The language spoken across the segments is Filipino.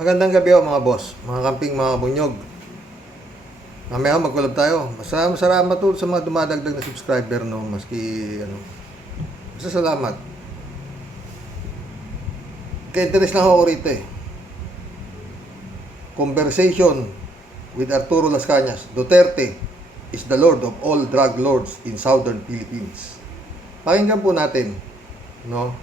Magandang gabi mga boss, mga kamping, mga bunyog. Mamaya mag-collab tayo. Salamat po sa mga dumadagdag na subscriber, no, maski ano. Basta salamat. Kaya interest lang ako rito eh. Conversation with Arturo Las Cañas. Duterte is the lord of all drug lords in southern Philippines. Pakinggan po natin, no?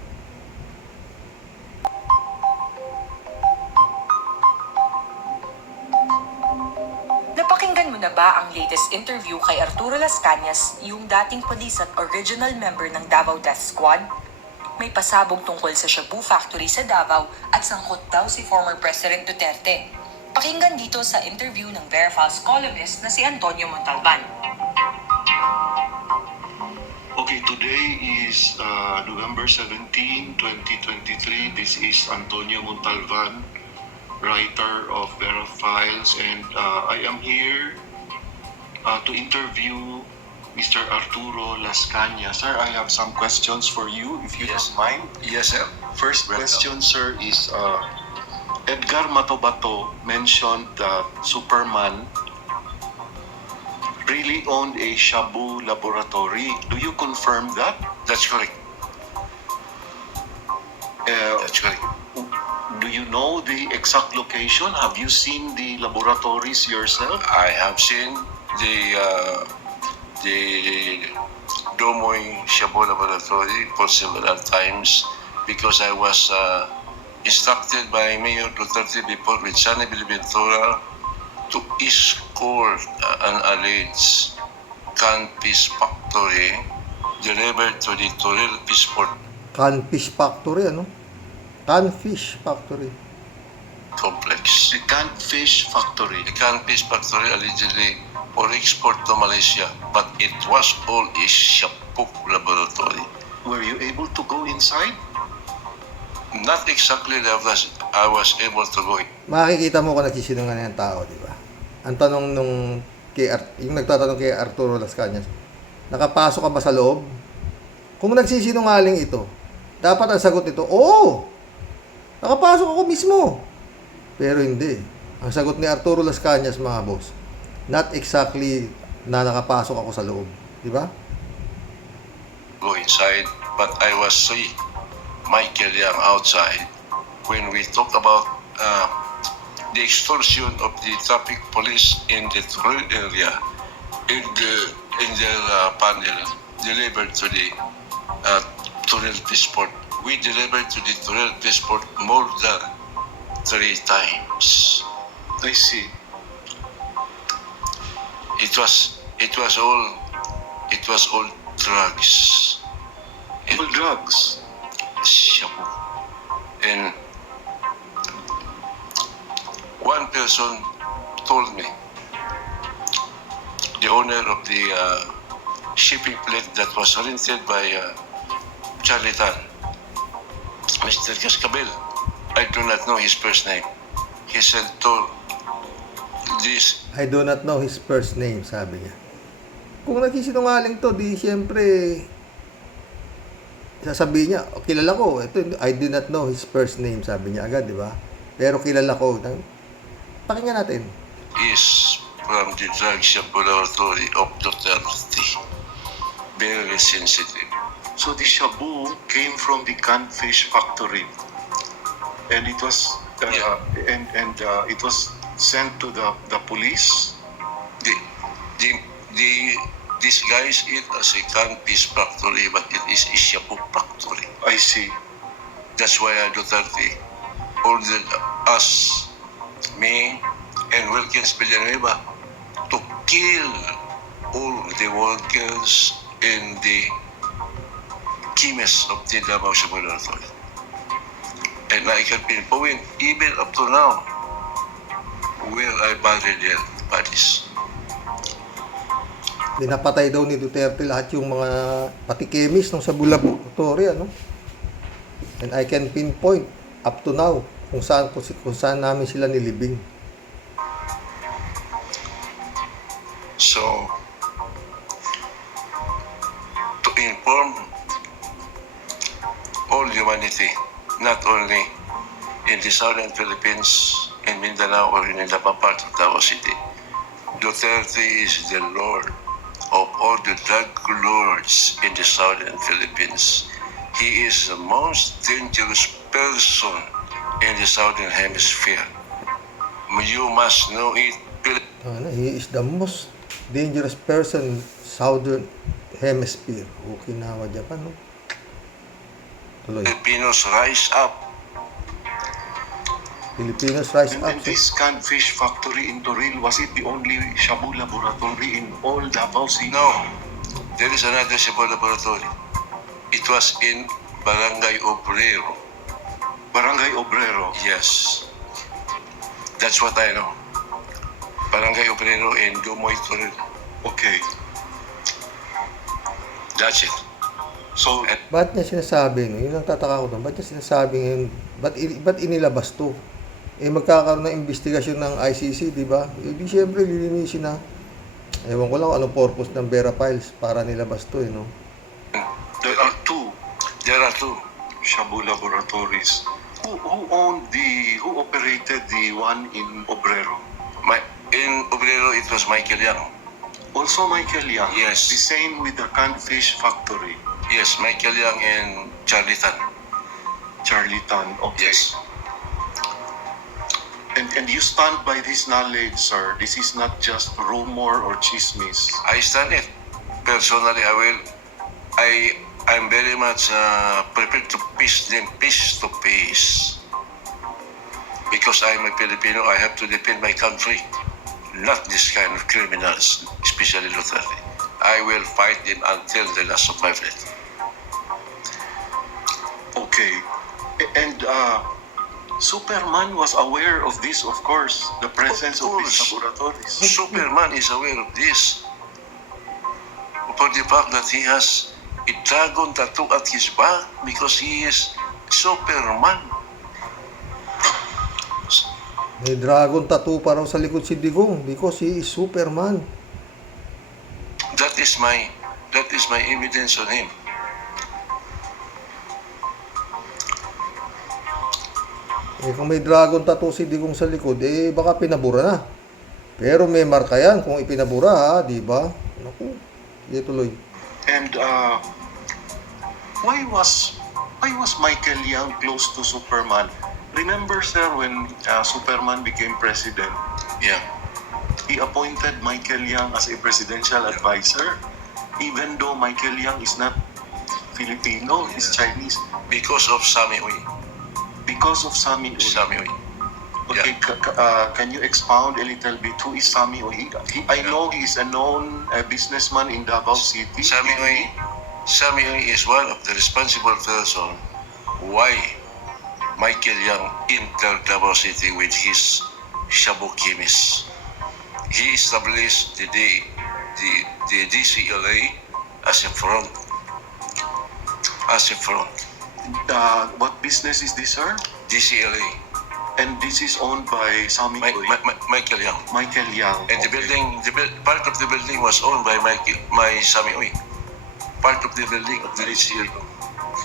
Napakinggan mo na ba ang latest interview kay Arturo Las Cañas, yung dating police at original member ng Davao Death Squad? May pasabog tungkol sa Shabu Factory sa Davao at sangkot daw si former President Duterte. Pakinggan dito sa interview ng Verifals columnist na si Antonio Montalban. Okay, today is November 17, 2023. This is Antonio Montalban, writer of Verifals, and I am here to interview Mr. Arturo Las Cañas. Sir, I have some questions for you, if you don't mind. Yes, sir. First question, sir, is Edgar Matobato mentioned that Superman really owned a Shabu laboratory. Do you confirm that? That's correct. That's correct. Do you know the exact location? Have you seen the laboratories yourself? I have seen the Domoy Shabu Laboratory for several times because I was instructed by Mayor Duterte before with Sunny Biliventura to escort an alleged Canfish factory delivered to the Toril Fishport Canfish Factory, ano? Canfish Factory. complex. The Canfish Factory. The Canfish factory allegedly for export to Malaysia, but it was all a Shabu laboratory. Were you able to go inside? Not exactly I was able to go. Makikita mo kung nagsisinungaling ang tao, di ba? Ang tanong nung yung nagtatanong kay Arturo Las Cañas, nakapasok ka ba sa loob? Kung nagsisinungaling ito, dapat ang sagot nito, oo! Nakapasok ako mismo! Pero hindi. Ang sagot ni Arturo Las Cañas, mga boss, not exactly na nakapasok ako sa loob. Di ba? Go inside, but I was see Michael Yang outside when we talk about the extortion of the traffic police in the rural area in their panel delivered to the Toril Fishport. We delivered to the Toril Fishport more than 3 times. I see. It was all drugs. All drugs. Shabu. And one person told me, the owner of the shipping fleet that was rented by Charlie Tan, Mr. Cascabel. I do not know his first name. He said, told this. I do not know his first name, sabi niya. Kung nagsisinungaling to, di siyempre sasabihin niya, oh, kilala ko. Ito, I do not know his first name, sabi niya agad, di ba? Pero kilala ko. Pakinggan natin. Is from the drug shop laboratory of Duterte. Very sensitive. So the Shabu came from the Canfish Factory, and it was it was sent to the police. Disguise it as a Canfish factory, but it is a Shabu factory. I see. That's why Duterte ordered us, me, and Wilkins Villanueva to kill all the workers in the chemists of the Davao Shabu Laboratory. And I can pinpoint even up to now where I buried their bodies. Dinapatay daw ni Duterte lahat yung mga pati chemist ng Shabu Laboratory, ano? And I can pinpoint up to now kung saan namin sila nilibing. So, to inform all humanity, not only in the southern Philippines, in Mindanao or in the part of Davao City. Duterte is the Lord of all the drug lords in the southern Philippines. He is the most dangerous person in the southern hemisphere. You must know it. He is the most dangerous person southern hemisphere. Okinawa, Japan, no? Tuloy. Filipinos rise up. Filipinos rise up. And this catfish factory in Toril, was it the only Shabu laboratory in all Davao City? No, there is another Cebu laboratory. It was in Barangay Obrero. Barangay Obrero. Yes. That's what I know. Barangay Obrero and Dumoy Toril. Okay. That's it. So, Ba't niya sinasabi, no? Yun ang tataka ko doon. Ba't niya sinasabi ngayon? Ba't inilabas to? Magkakaroon ng investigasyon ng ICC, di ba? Di siyempre, lilinisin na. Ewan ko lang anong purpose ng Vera Files para nilabas to, no? there are two There are two. Shabu laboratories. Who operated the one in Obrero? In Obrero, it was Michael Yang. Also Michael Yang. Yes. The same with the catfish factory. Yes, Michael Yang and Charlie Tan. Charlie Tan. Okay. Yes. And you stand by this knowledge, sir. This is not just rumor or chismis. I stand it. Personally, I'm very much prepared to piece them piece to piece. Because I'm a Filipino, I have to defend my country. Not this kind of criminals, especially Duterte. I will fight them until the last of my breath. Okay. And Superman was aware of this, of course, the presence of these course. laboratories. Superman is aware of this. For the fact that he has a dragon tattoo at his back because he is Superman. May dragon tattoo pa raw sa likod si Digong because he is Superman. That is my evidence on him. Kung may dragon tattoo si Digong sa likod, baka pinabura na. Pero may marka yan kung ipinabura, ha, di ba? Naku, sige tuloy. And why was Michael Yang close to Superman? Remember, sir, when Superman became president, Yeah. he appointed Michael Yang as a presidential advisor, even though Michael Yang is not Filipino, he's Chinese, Because of Sammy Uy. because of Sami Uy. Sammy Uy. Okay, can you expound a little bit? Who is Sami Uy? I know he is a known businessman in Davao City. Sammy Uy is one of the responsible person why Michael Yang entered Davao City with his Shabu chemist. He established the DCLA as a front. What business is this, sir? DCLA. And this is owned by Sami Uy. Michael Yang. Michael Yang. And part of the building was owned by Sammy Uy. Part of the building of the DCLA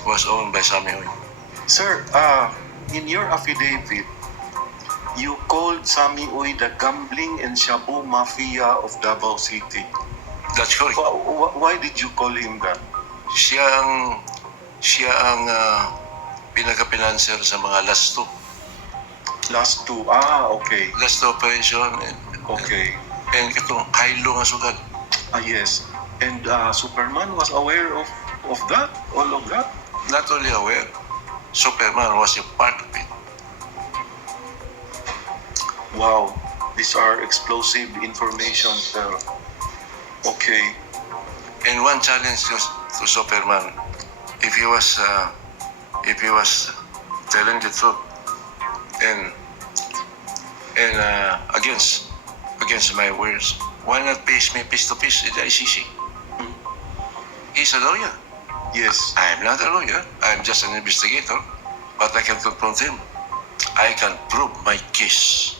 was owned by Sammy Uy. Sir, in your affidavit, you called Sami Uy the gambling and shabu mafia of Davao City. That's correct. Why did you call him that? Siya ang pinaka-financer sa mga last two. Last two. Okay. Last operation and Okay. and itong Kailo nga sugal. Yes. And Superman was aware of that? All of that? Not only aware, Superman was a part of it. Wow. These are explosive information, sir. Okay. And one challenge to Superman, if he was telling the truth and against my words, why not face me piece to piece in the ICC? He's a lawyer. Yes. I'm not a lawyer. I'm just an investigator, but I can confront him. I can prove my case.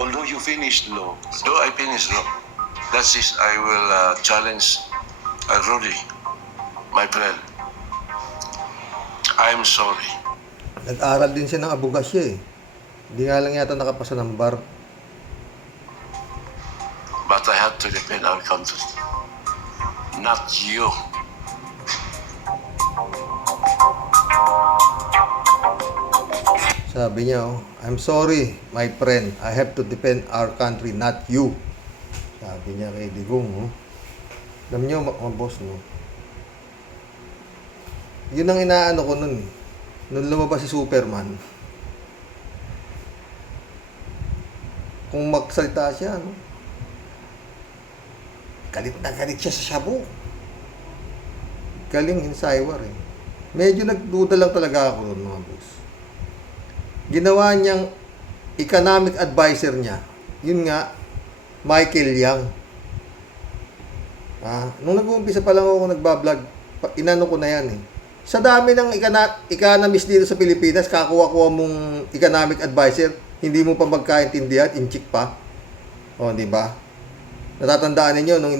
Although you finished law. Though I finished law, that's it. I will challenge Rudy, my friend. I'm sorry. Nag-aral din siya ng abogasya eh. Hindi nga lang yata nakapasa ng bar. But I had to defend our country, not you. Sabi niya, oh, I'm sorry, my friend. I have to defend our country, not you. Sabi niya kay Digong, oh. Alam niyo, mga boss, no? Yun ang inaano ko nun. Nung lumabas si Superman. Kung magsalita siya, no? Galit na galit siya sa shabu. Galing Hinsaywar, eh. Medyo nagduda lang talaga ako nun, mga boss. Ginawa niyang economic advisor niya. Yun nga, Michael Yang. Nung nag-uumpisa pa lang ako nagbablog, inano ko na yan eh. Sa dami ng economist dito sa Pilipinas, kakuha-kuha mong economic advisor, hindi mo pa magkaintindihan, inchik pa. O, di ba? Natatandaan ninyo nung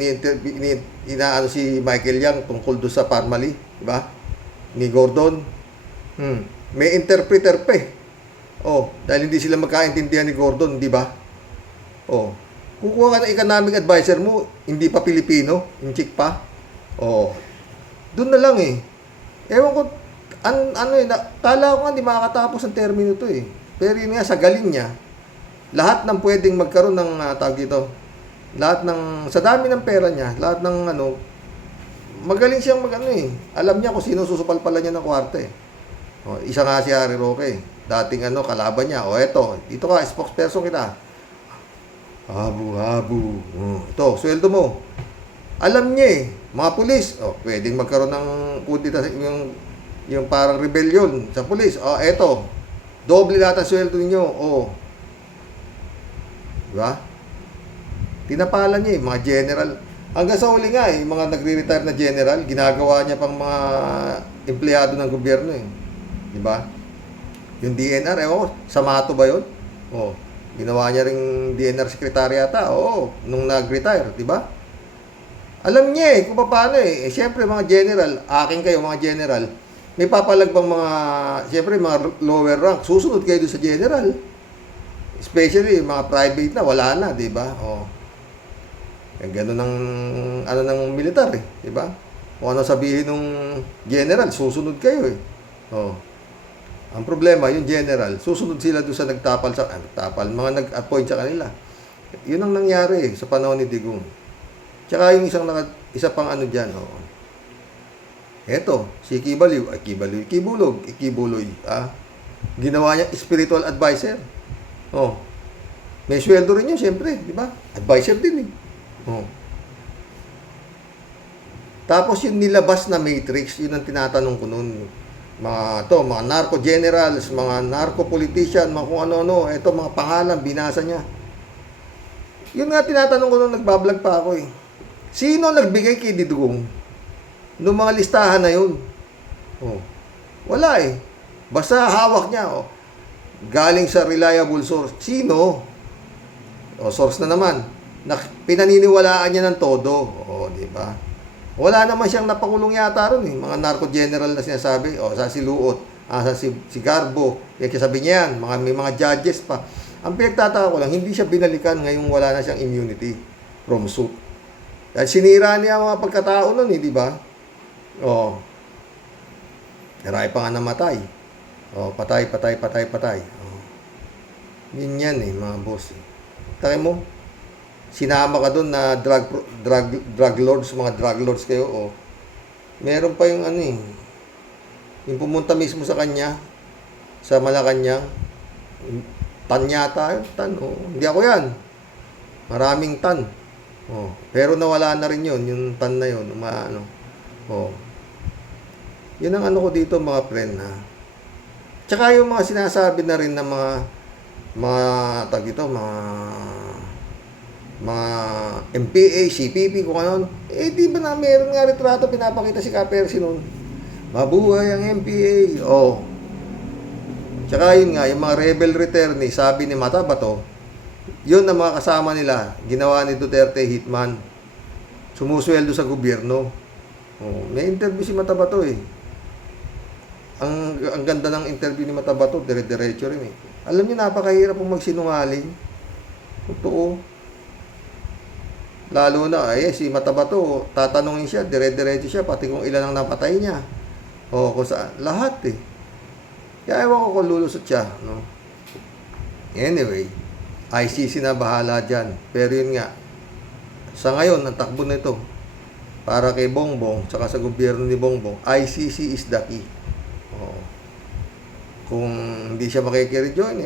inaano si Michael Yang tungkol doon sa Parmali, di ba? Ni Gordon. May interpreter pa eh. Oh, dahil hindi sila magkaintindihan ni Gordon, di ba? Oh, kukuha ka ng economic advisor mo, hindi pa Pilipino, inchik pa. Oh, doon na lang eh. Ewan ko, kala ko nga hindi makakatapos ang termino to eh. Pero yun nga, sa galing niya, lahat ng pwedeng magkaroon ng tawag dito, lahat ng, sa dami ng pera niya, lahat ng magaling siyang eh. Alam niya kung sino susupalpala niya ng kwarta eh. Oh, isa nga si Harry Roque. Dating kalaban niya. O eto, dito ka, spokesperson kita. Habu. Ito, sweldo mo. Alam niya eh. Mga pulis, pwedeng magkaroon ng kudita yung parang rebellion sa pulis. Eto, doble lahat ang sweldo niyo. Diba? Tinapalan niya eh, mga general. Hanggang sa huli nga eh, mga nagre-retire na general, ginagawa niya pang mga empleyado ng gobyerno eh. Diba? Yung DNR, Samato ba yun? Ginawa niya ring DNR secretary ata. Nung nag-retire, di ba? Alam niya kung paano eh. Siyempre, mga general, akin kayo, mga general, may papalagbang mga, siyempre, mga lower rank, susunod kayo doon sa general. Especially, mga private na, wala na, di ba? Ganun ng militar eh, di ba? Kung ano sabihin ng general, susunod kayo eh. Ang problema, yung general, susunod sila doon sa mga nag-appoint sa kanila. Yun ang nangyari sa panahon ni Digong. Tsaka yung isa pang dyan, eto, si Kibuloy, ginawa niya spiritual advisor. May sweldo rin yun, siyempre, di ba? Advisor din eh. Tapos yung nilabas na matrix, yun ang tinatanong ko noon. Mga narco generals, mga narco politician, mga kung ano-ano, ito mga pangalan, binasa niya. Yun nga tinatanong ko nung nagbablog pa ako eh. Sino nagbigay kay Digong nung mga listahan na yun? Wala eh. Basta hawak niya, galing sa reliable source. Sino? Source na naman. Pinaniniwalaan niya ng todo. Di ba? Wala naman siyang napakulong yata ron eh. Mga narco general na sinasabi. Sa si Luot, si Garbo. Sabi niya yan, may mga judges pa. Ang pinagtataka ko lang, hindi siya binalikan ngayong wala na siyang immunity from suit. Dahil sinira niya ang mga pagkatao nun eh, di ba? Marami pa nga namatay. Patay. Yun yan eh, mga boss. Taki mo, sinama ka doon na drug lords, mga drug lords kayo, meron pa yung yung pumunta mismo sa kanya, sa Malacanang, tan yata, hindi ako yan. Maraming tan. Pero nawala na rin yun, yung tan na yun, Yun ang ko dito, mga friend, Tsaka yung mga sinasabi na rin ng mga MPA, CPP, kung ano. Di ba na meron nga retrato, pinapakita si Kapersi noon. Mabuhay ang MPA. Tsaka yun nga, yung mga rebel returnee, sabi ni Matabato, yun ang mga kasama nila, ginawa ni Duterte hitman. Sumusweldo sa gobyerno. May interview si Matabato eh. ang ganda ng interview ni Matabato, dire-diretso rin eh. Alam niyo, napakahirap pong magsinungaling. Totoo. Lalo na, si Matabato, tatanungin siya, dire-diretso siya, pati kung ilan ang napatay niya. O kung saan. Lahat eh. Kaya ewan ko kung lulusot siya. No? Anyway, ICC na bahala dyan. Pero yun nga, sa ngayon, ang takbo na ito, para kay Bongbong, tsaka sa gobyerno ni Bongbong, ICC is the key. Oo. Kung hindi siya makikirejoin,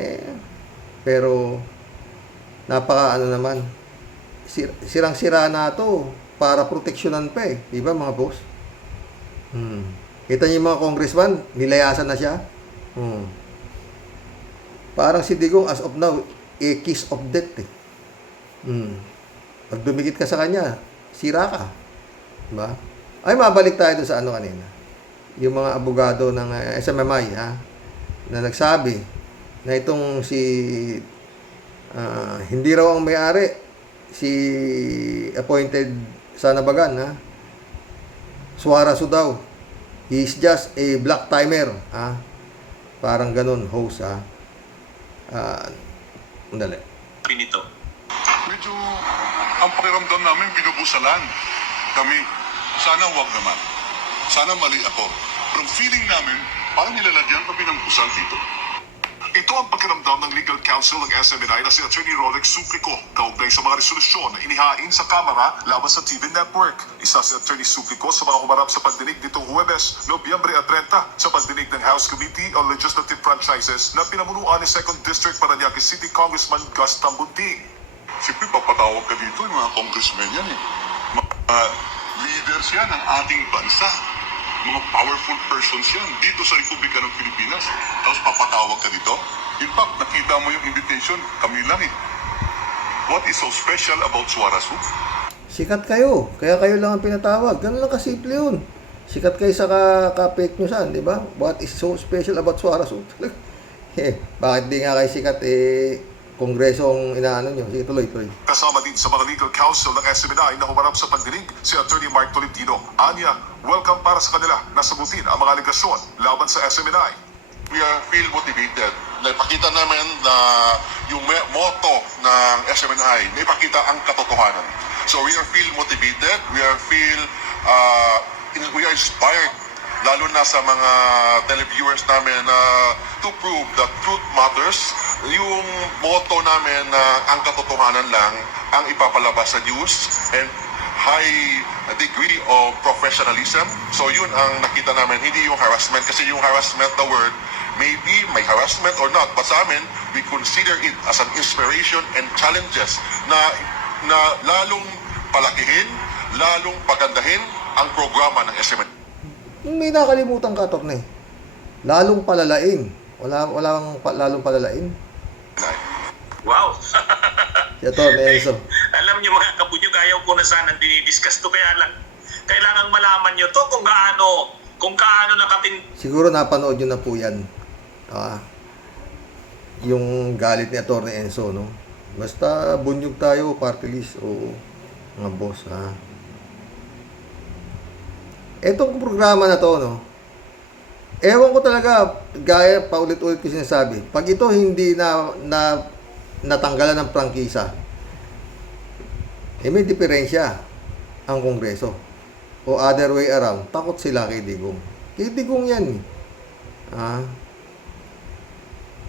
pero, napaka ano naman, sirang-sira na ito para proteksyonan pa eh. Di ba mga boss? Kita niyo yung mga congressman, nilayasan na siya. Parang si Digong as of now, kiss of death eh. Pag dumikit ka sa kanya, sira ka. Diba? Ay, mabalik tayo doon sa ano kanina. Yung mga abogado ng SMMI, na nagsabi na itong si hindi raw ang may-ari, si appointed Sanabagan, Suaraso daw. He's just a black timer, Parang ganun, host, Andali. Pinito. Medyo ang pakiramdam namin binubusalan kami. Sana wag naman. Sana mali ako. Pero ang feeling namin, parang nilalagyan kami ng busal dito. Ito ang pakiramdam ng legal counsel ng SMNI na si Attorney Rolex Suplico kaugnay sa mga resolusyon na inihain sa Kamara laban sa TV Network. Isa si Attorney Suplico sa mga humarap sa pagdinig nitong Huwebes, Nobyembre 30 sa pagdinig ng House Committee on Legislative Franchises na pinamunuan ni 2nd District Parañaque City Congressman Gus Tambunting. Siyempre, papatawag ka dito, yung mga congressmen yan eh. Mga leaders yan ng ating bansa. Mga powerful persons yan dito sa Republika ng Pilipinas. Tapos papatawag ka dito. In fact, nakita mo yung invitation, kami lang eh. What is so special about Suaraso? Sikat kayo. Kaya kayo lang ang pinatawag. Ganun lang kasimple yun. Sikat kayo sa ka-fake newsan, di ba? What is so special about Suaraso? Bakit di nga kayo sikat Kongreso ang inaano nyo? Sige, tuloy. Kasama din sa mga legal counsel ng SMNI na humarap sa pagdinig si Attorney Mark Tolentino. Anya, welcome para sa kanila na sagutin ang mga alegasyon laban sa SMNI. We feel motivated. Naipakita namin na yung motto ng SMNI, naipakita ang katotohanan. So we feel motivated, we are inspired, lalo na sa mga televiewers namin to prove that truth matters. Yung motto namin na ang katotohanan lang ang ipapalabas sa news and high degree of professionalism. So yun ang nakita namin, hindi yung harassment. Kasi yung harassment, the word, maybe may harassment or not. But sa amin, we consider it as an inspiration and challenges na lalong palakihin, lalong pagandahin ang programa ng SMN. May nakalimutan ka, Torne. Lalong palalain. Walang lalong palalain. Wow! Si Torne Enzo. Alam niyo mga kabunyog, ayaw ko na sanang dinidiscuss to. Kaya lang, kailangan malaman niyo to kung kaano nakatin... Siguro napanood nyo na po yan. Yung galit ni Atty. Enzo, no? Basta bunyog tayo, party list, o mga boss, Etong programa na to, no? Ewan ko talaga, gaya paulit-ulit ko sinasabi, pag ito hindi natanggalan ng prangkisa, may diferensya ang Kongreso. O other way around, takot sila kay Digong. Kay Digong yan.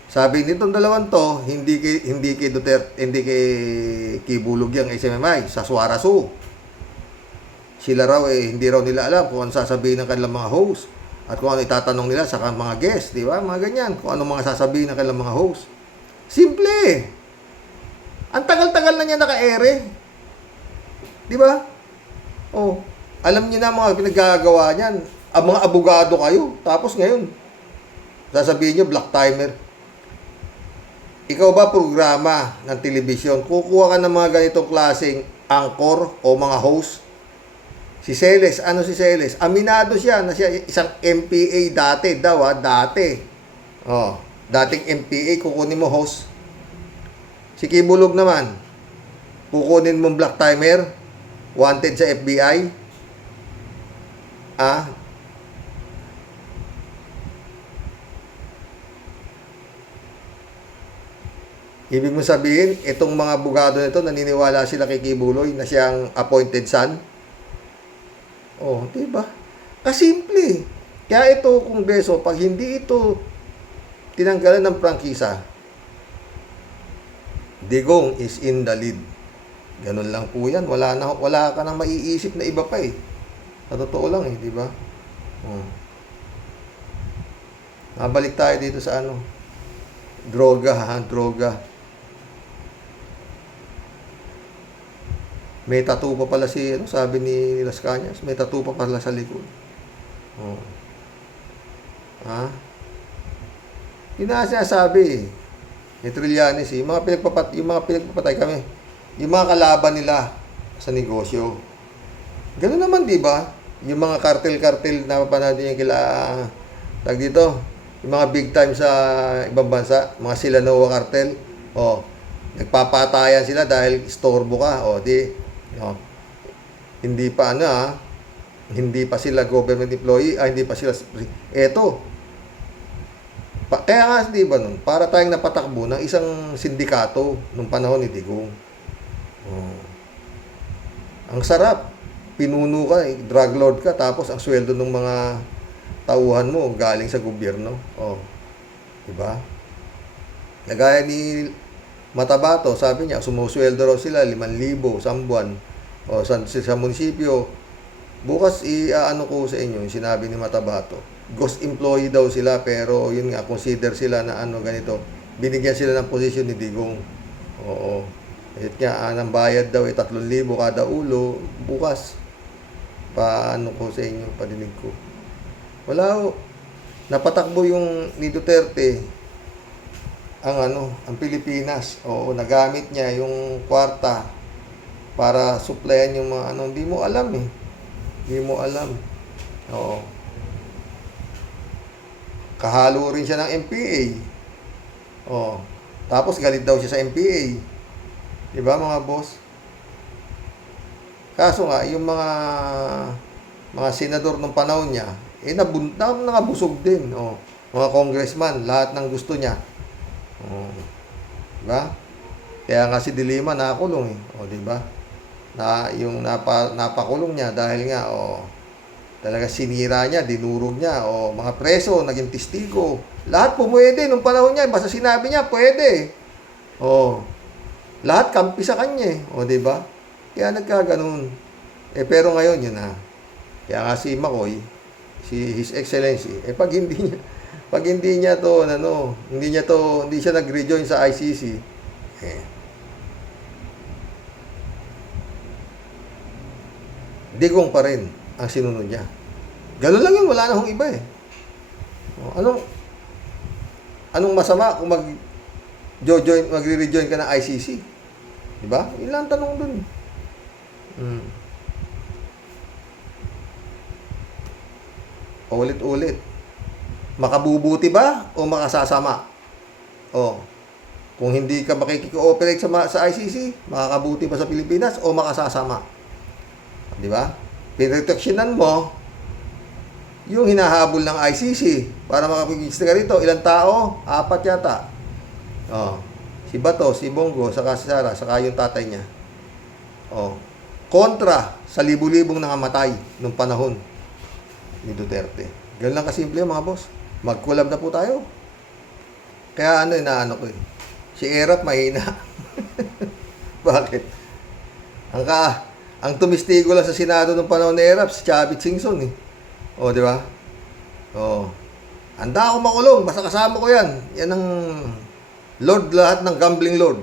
Sabi nitong dalawang to, hindi kay Duterte, hindi kay Kibulog yang SMMI, sa Suaraso. Sila raw hindi raw nila alam kung ano sasabihin ng kanilang mga host at kung ano itatanong nila sa mga guest, di ba? Mga ganyan, kung ano mga sasabihin ng kanilang mga host. Simple. Ang tagal-tagal na niya naka-ere. Di ba? Alam niyo na mga pinaggagawa niyan. Ang mga abogado kayo. Tapos ngayon, sasabihin niyo black timer. Ikaw ba programa ng telebisyon? Kukuha ka ng mga ganitong klaseng anchor o mga host? Si Celes, ano si Celes? Aminado siya na siya isang MPA dati daw, dati. Dating MPA, kukunin mo host. Si Kibulog naman, kukunin mo black timer, wanted sa FBI. Ibig mo sabihin, itong mga abogado nito, naniniwala sila kay Kibuloy na siyang appointed son? Oh, di ba? Kasimple. Kaya ito, Kongreso, pag hindi ito tinanggalan ng prangkisa, Digong is in the lead. Ganun lang po yan. Wala ka nang maiisip na iba pa eh. Sa totoo lang eh, di ba? Nabalik tayo dito sa ano. Droga. May tattoo pa pala sabi ni Las Cañas, may tattoo pa pala sa likod. Yun na sinasabi ni Trillanes, yung mga pinagpapatay kami, yung mga kalaban nila sa negosyo. Ganun naman, di ba? Yung mga kartel na mapanood yung yung mga big time sa ibang bansa, mga Sinaloa cartel, nagpapatayan sila dahil istorbo ka, hindi pa hindi pa sila government employee, hindi pa sila, kaya nga, di ba nun, para tayong napatakbo ng isang sindikato nung panahon ni Digong. Ang sarap, pinuno ka, drug lord ka, tapos ang sweldo ng mga tauhan mo galing sa gobyerno. Di ba? Nagaya ni Matabato, sabi niya, sumusweldo raw sila 5,000 sa buwan. Sa munisipyo, bukas i-ano ko sa inyo, yung sinabi ni Matabato. Ghost employee daw sila, pero yun nga, consider sila na ganito. Binigyan sila ng posisyon ni Digong. Ang bayad daw 3,000 kada ulo. Bukas, paano ko sa inyo, padinig ko. Wala napatakbo yung ni Duterte ang Pilipinas. Nagamit niya yung kwarta para supplyan yung mga hindi mo alam eh. Hindi mo alam. Kahalo rin siya ng MPA. Tapos galit daw siya sa MPA. Di ba mga boss? Kaso nga, yung mga senador ng panahon niya, nakabusog din. Mga congressman, lahat ng gusto niya. Diba? Kaya nga si Dilima nakakulong eh. Diba? Yung napakulong niya dahil nga, talaga sinira niya, dinurog niya, mga preso, naging testigo. Lahat pumwede nung panahon niya, basta sinabi niya, pwede. Lahat kampi sa kanya eh. Diba? Kaya nagkaganon. Pero ngayon, yun na. Kaya nga si Macoy, si His Excellency, pag hindi niya nag-rejoin sa ICC, Digong pa rin ang sinunod niya. Ganun lang yun, wala na hong iba eh. Anong masama kung magre-rejoin ka ng ICC? Diba? Yun lang tanong dun. Ulit-ulit. Makabubuti ba o makasasama? Kung hindi ka makikikooperate sa ICC, makakabuti ba sa Pilipinas o makasasama? Di ba? Pinroteksyonan mo yung hinahabol ng ICC para makapag-register ka rito. Ilang tao? 4 yata. Si Bato, si Bongo, saka si Sara, saka yung tatay niya. Kontra sa libu-libong nangamatay nung panahon ni Duterte. Ganun lang kasimple mga boss. Mag-collab na po tayo. Kaya inaano ko eh. Si Erap mahina. Bakit? Ang tumistigo lang sa Senado nung panahon ni Erap, si Chavit Singson eh. Di ba? Handa ako makulong, basta kasama ko yan. Yan ang Lord, lahat ng gambling Lord.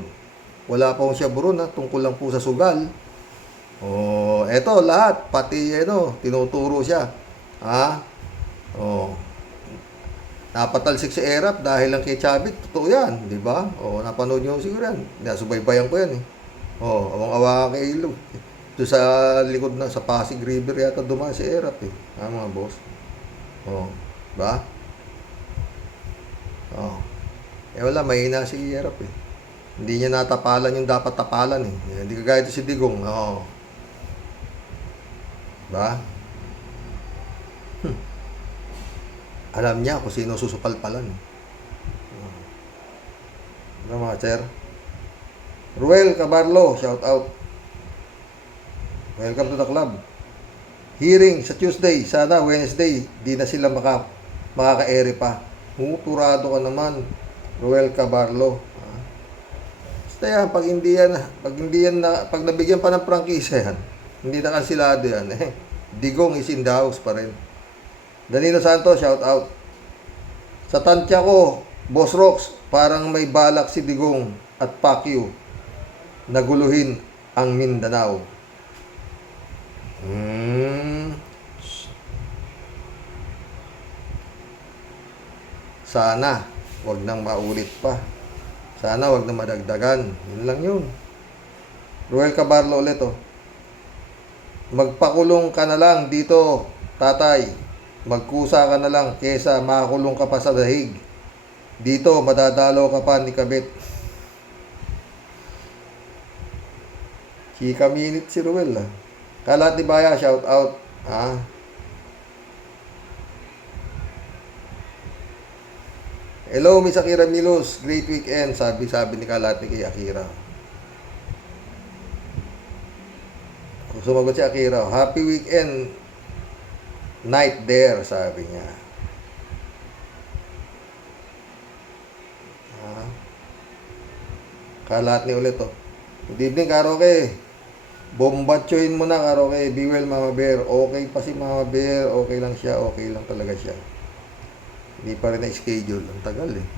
Wala pa akong siya buron tungkol lang po sa sugal. Eto lahat, pati tinuturo siya. Napatalsik si Erap dahil lang kay Chavit, totoo yan, di ba? Napanood niyo siguro yan. Nasubaybayan ko yan eh. Awang-awa kay Ilog. Ito sa likod sa Pasig River yata dumaan si Erap eh. Mga boss. Ba? Wala, mahina si Erap eh. Hindi niya natapalan yung dapat tapalan eh. Hindi kagaya ito si Digong. Ba? Alam niya kung sino susupalpalan. Mga sir? Ruel Cabarlo, shout out. Welcome to the club. Hearing sa Tuesday, sana Wednesday, di na sila makaka-ere pa. Turado ka naman, Ruel Cabarlo. Basta yan, pag nabigyan pa ng prangkisa yan, hindi na kansilado yan. Digong is in the house pa rin. Danilo Santos, shout out. Sa tansya ko, Boss Rox, parang may balak si Digong at Pacquiao na guluhin ang Mindanao. Sana wag nang maulit pa. Sana wag na madagdagan. Yun lang yun. Ruel Cabarlo ulit, oh. Magpakulong ka na lang dito, tatay. Magkusa ka na lang kesa makakulong ka pa sa dahig. Dito, madadalo ka pa ni Kabit. Chika minute si Ruel, ah. Kalat ni Baya, shout out. Hello, Miss Akira Milos. Great weekend. Sabi ni Kalati kay Akira. Sumagot si Akira. Happy weekend night there, sabi niya. Kalat ni ulit, oh. Good evening, Karoke. Bombatchoin mo na, Karoke. Be well, Mama Bear. Okay pa si Mama Bear. Okay lang siya. Okay lang talaga siya. Hindi pa rin na-schedule. Ang tagal, eh.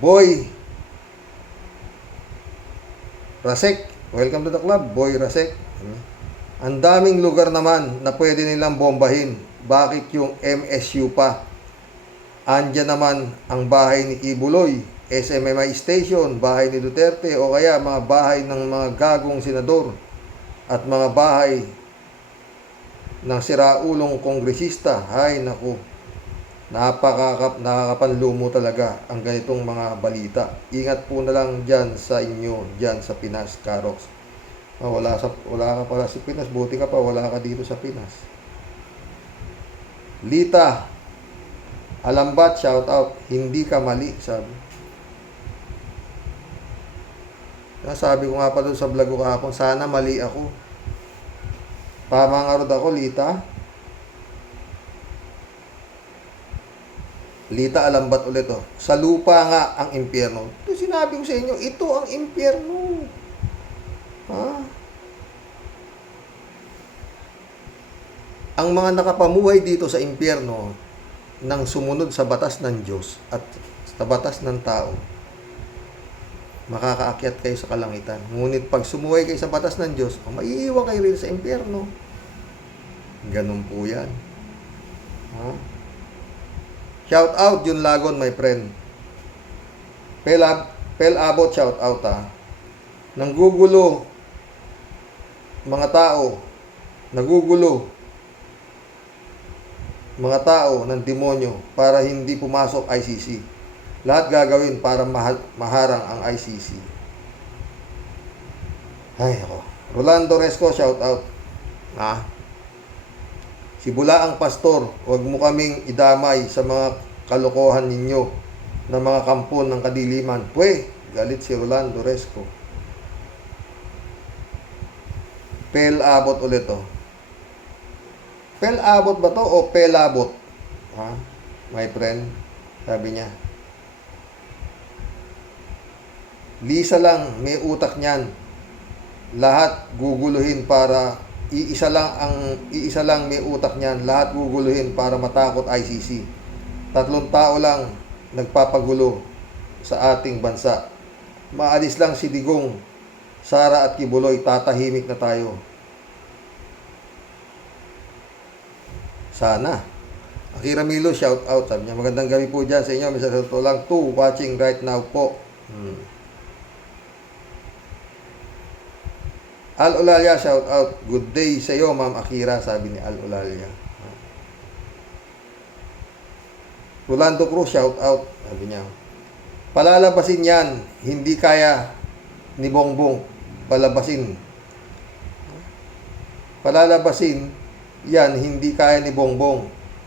Boy Rasek. Welcome to the club, Boy Rasek. Ang daming lugar naman na pwede nilang bombahin. Bakit yung MSU pa? Andyan naman ang bahay ni Kibuloy, SMMI Station, bahay ni Duterte, o kaya mga bahay ng mga gagong senador at mga bahay ng siraulong kongresista. Ay, naku. Nakakapanlumo talaga ang ganitong mga balita. Ingat po na lang dyan sa inyo, dyan sa Pinas, Karox. Wala ka pala sa Pinas, buti ka pa, wala ka dito sa Pinas. Lita Alambat, shout out. Hindi ka mali, sabi. Sabi ko nga pa doon sa vlog ko kahapon, sana mali ako. Tama nga rin ako, Lita. Lita Alambat ulit, oh. Sa lupa nga ang impyerno. Ito sinabi ko sa inyo, ito ang impyerno. Ang mga nakapamuhay dito sa impyerno nang sumunod sa batas ng Diyos at sa batas ng tao, makakaakyat kayo sa kalangitan. Ngunit pag sumuway kayo sa batas ng Diyos, maiiwan kayo rin sa impyerno. Ganun po yan. Shout out Jun Lagon, my friend. Pel Abot, shout out, ha. Nanggugulo mga tao. Nagugulo mga tao ng demonyo para hindi pumasok ICC. Lahat gagawin para maharang ang ICC. Ay, ako. Rolando Resco, shout out. Si Bulaang Pastor, huwag mo kaming idamay sa mga kalokohan ninyo ng mga kampon ng kadiliman. Galit si Rolando Resco. Pel Abot ulit, oh. Pel Abot ba to o Pelabot? My friend, sabi niya. Lisa lang may utak niyan. Lahat guguluhin para iisa lang may utak niyan. Lahat guguluhin para matakot ICC. 3 tao lang nagpapagulo sa ating bansa. Maalis lang si Digong, Sara at Kibuloy, tatahimik na tayo. Sana. Akira Milo, shout out. Sabi niya, magandang gabi po dyan sa inyo. Mr. Soto lang 2 watching right now po. Al Olalia, shout out. Good day sa iyo, Ma'am Akira, sabi ni Al Olalia. Rolando Cruz, shout out. Sabi niya, palalabasin yan. Hindi kaya ni Bongbong. Palalabasin yan, hindi kaya ni Bongbong.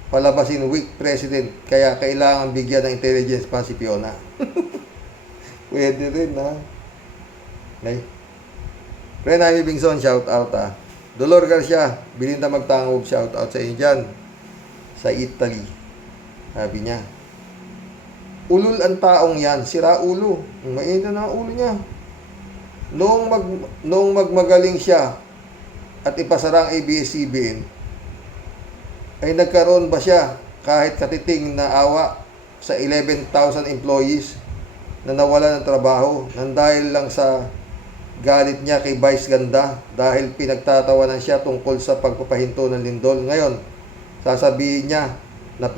Palabasin weak president, kaya kailangan bigyan ng intelligence pa si Fiona. Pwede rin, ha? Okay? Friend Jaime Bingson, shout out Dolor Garcia, Bilinda Magtangob, shout out sa inyo dyan. Sa Italy. Sabi niya, ulul ang taong yan, sira ulo. Mainit na ang ulo niya. Noong magmagaling siya at ipasara ang ABS-CBN, ay nagkaroon ba siya kahit katiting na awa sa 11,000 employees na nawala ng trabaho nang dahil lang sa galit niya kay Vice Ganda dahil pinagtatawanan siya tungkol sa pagpapahinto ng lindol. Ngayon, sasabihin niya na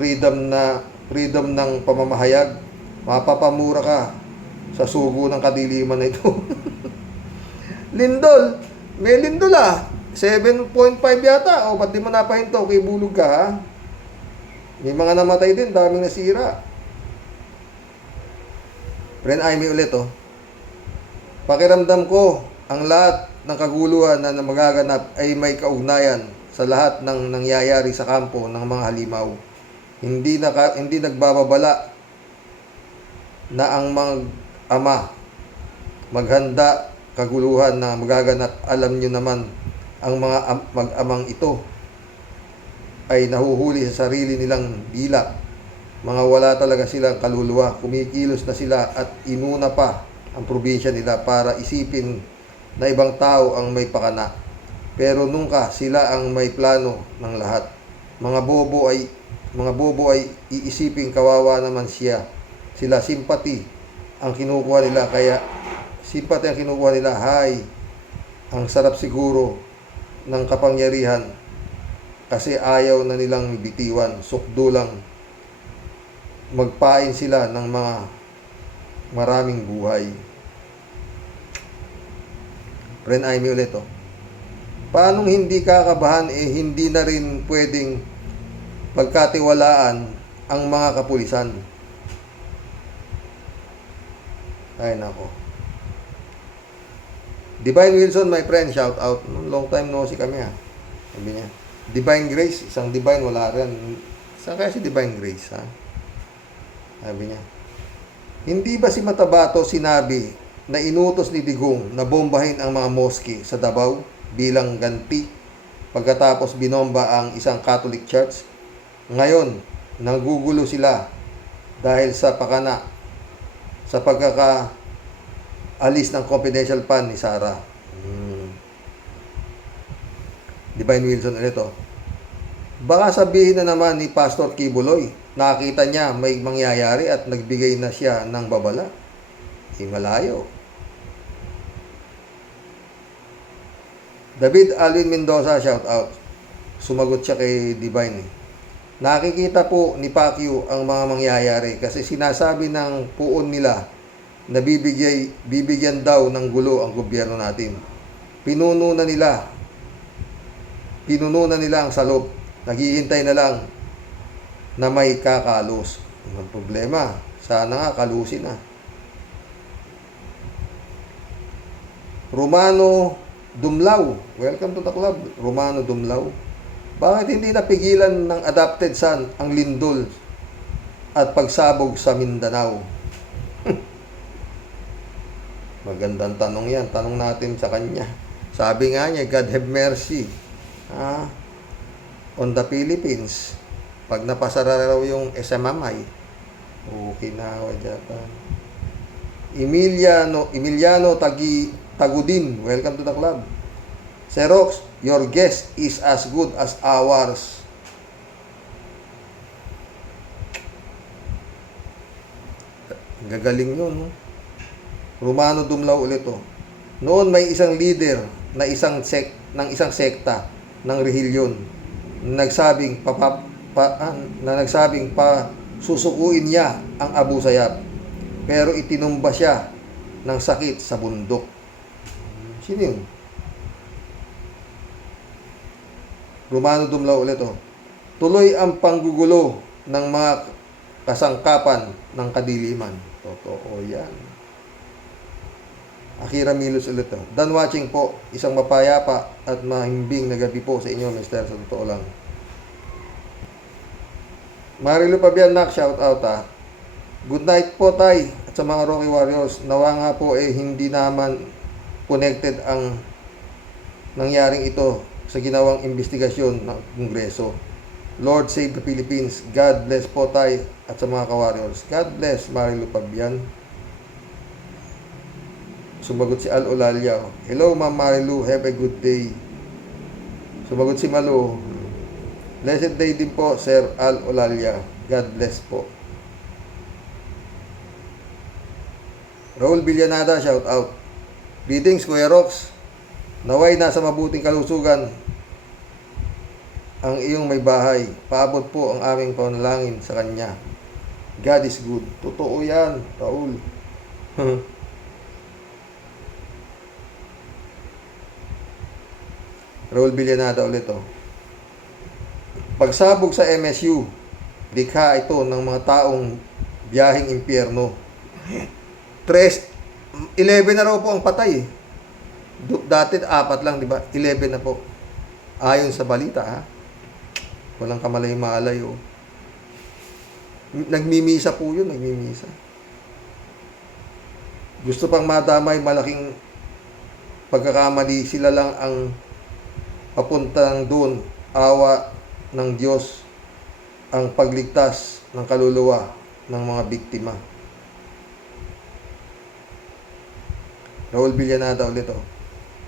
freedom ng pamamahayag, mapapamura ka sa sugo ng kadiliman na ito. Lindol, may lindol 7.5 yata. O, ba't di mo napahinto? Kay bulog ka, ha? May mga namatay din, daming nasira. Friend Jaime ulit, Pakiramdam ko, ang lahat ng kaguluhan na magaganap ay may kaugnayan sa lahat ng nangyayari sa kampo ng mga halimaw. Hindi nagbababala na ang mag-ama maghanda kaguluhan na magaganap. Alam nyo naman, ang mga mag-amang ito ay nahuhuli sa sarili nilang dila. Mga wala talaga silang kaluluwa. Kumikilos na sila at inuna pa ang probinsya nila para isipin na ibang tao ang may pakana. Pero nungka sila ang may plano ng lahat. Mga bobo ay iisipin kawawa naman siya. Sila simpati ang kinukuha nila, hay, ang sarap siguro ng kapangyarihan kasi ayaw na nilang bitiwan. Sukdo lang magpain sila ng mga maraming buhay. Friend Jaime ulit, paanong hindi kakabahan, hindi na rin pwedeng pagkatiwalaan ang mga kapulisan. Ay nako. Divine Wilson, my friend, shout out. Long time no see kami, Sabi niya. Divine Grace, isang Divine, wala rin. Saan kaya si Divine Grace, Sabi niya. Hindi ba si Matabato sinabi na inutos ni Digong na bombahin ang mga moske sa Davao bilang ganti pagkatapos binomba ang isang Catholic church? Ngayon, nagugulo sila dahil sa pakana sa pagkakaalis ng confidential fund ni Sarah. Divine Wilson ulit, Baka sabihin na naman ni Pastor Kibuloy, nakita niya may mangyayari at nagbigay na siya ng babala. Malayo. David Alvin Mendoza, shout out. Sumagot siya kay Divine. Nakikita po ni Pacquiao ang mga mangyayari kasi sinasabi ng puon nila na bibigyan daw ng gulo ang gobyerno natin. Pinuno na nila ang salop. Naghihintay na lang na may kakalos. Ang problema, sana nga kalusin na. Romano Dumlao, welcome to the club. Romano Dumlao. Bakit hindi napigilan ng adopted son ang lindol at pagsabog sa Mindanao? Magandang tanong yan. Tanong natin sa kanya. Sabi nga niya, God have mercy on the Philippines. Pag napasara raw yung SMMI, okay na ako dyan. Emiliano Tagudin, welcome to the club. Xerox, your guest is as good as ours. Gagaling yun, Romano Dumlao ulit, Noon may isang leader na isang sekta ng relihiyon na nagsabing susukuin niya ang Abu Sayyaf, pero itinumba siya ng sakit sa bundok. Sino yun? Romano Dumlao ulit, Tuloy ang panggugulo ng mga kasangkapan ng kadiliman. Totoo yan. Akira Milos ulit, done watching po. Isang mapayapa at mahimbing na gabi po sa inyo, Mr. Sa totoo lang. Marilu Pabianak, shout out, Good night po, Tay, at sa mga Rocky Warriors. Nawa nga po hindi naman connected ang nangyaring ito sa ginawang investigasyon ng Kongreso. Lord save the Philippines. God bless po tayo at sa mga ka-warriors. God bless, Marilu Pabian. Sumagot si Al Olalia. Hello, Ma'am Marilu. Have a good day. Sumagot si Malu. Blessed day din po, Sir Al Olalia. God bless po. Raul Villanada, shout out. Greetings, Kuya Rox. Naway nasa mabuting kalusugan ang iyong may bahay. Paabot po ang aming panalangin sa kanya. God is good. Totoo yan, Raul. Raul Villanada ulit, oh. Pagsabog sa MSU, likha ito ng mga taong biyaheng impyerno. 11 na raw po ang patay. Dati 4 lang, di ba? 11 na po. Ayon sa balita, ha? Walang kamalay-malay, oh. Nagmimisa po yun, nagmimisa. Gusto pang madamay, malaking pagkakamali. Sila lang ang papuntang doon. Awa ng Diyos ang pagligtas ng kaluluwa ng mga biktima. Raul Villanada ulit, oh.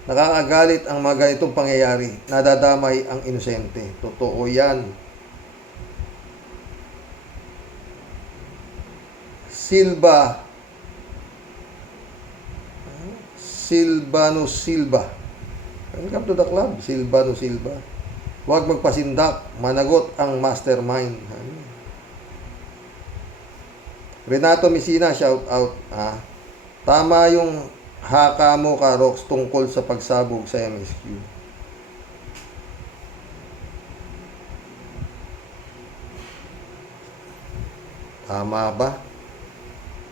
Nakakagalit ang mga ganitong pangyayari. Nadadamay ang inosente. Totoo yan. Silvano Silva. Welcome to the club, Silvano Silva. Huwag magpasindak. Managot ang mastermind. Renato Messina, shout out. Tama yung haka mo, Karox, tungkol sa pagsabog sa MSQ. Tama ba?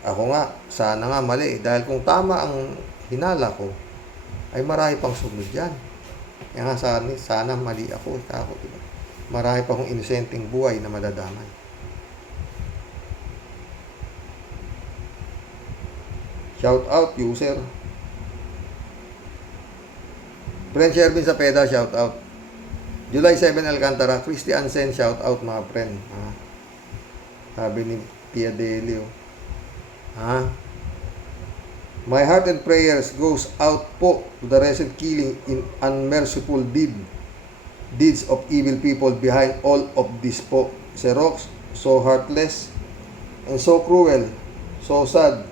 Ako nga, sana nga mali. Dahil kung tama ang hinala ko, ay marami pang sunod yan. Kaya nga sana mali ako. Diba? Marami pa akong inosenteng buhay na madadamay. Shout out, user. Friend Shervin Sapeda, shout out. July 7 Alcantara, Christy Ansen, shout out mga friend. Sabi ni Tia Delio. My heart and prayers goes out po to the recent killing in unmerciful deeds of evil people behind all of this po. Si Rox, so heartless and so cruel, so sad.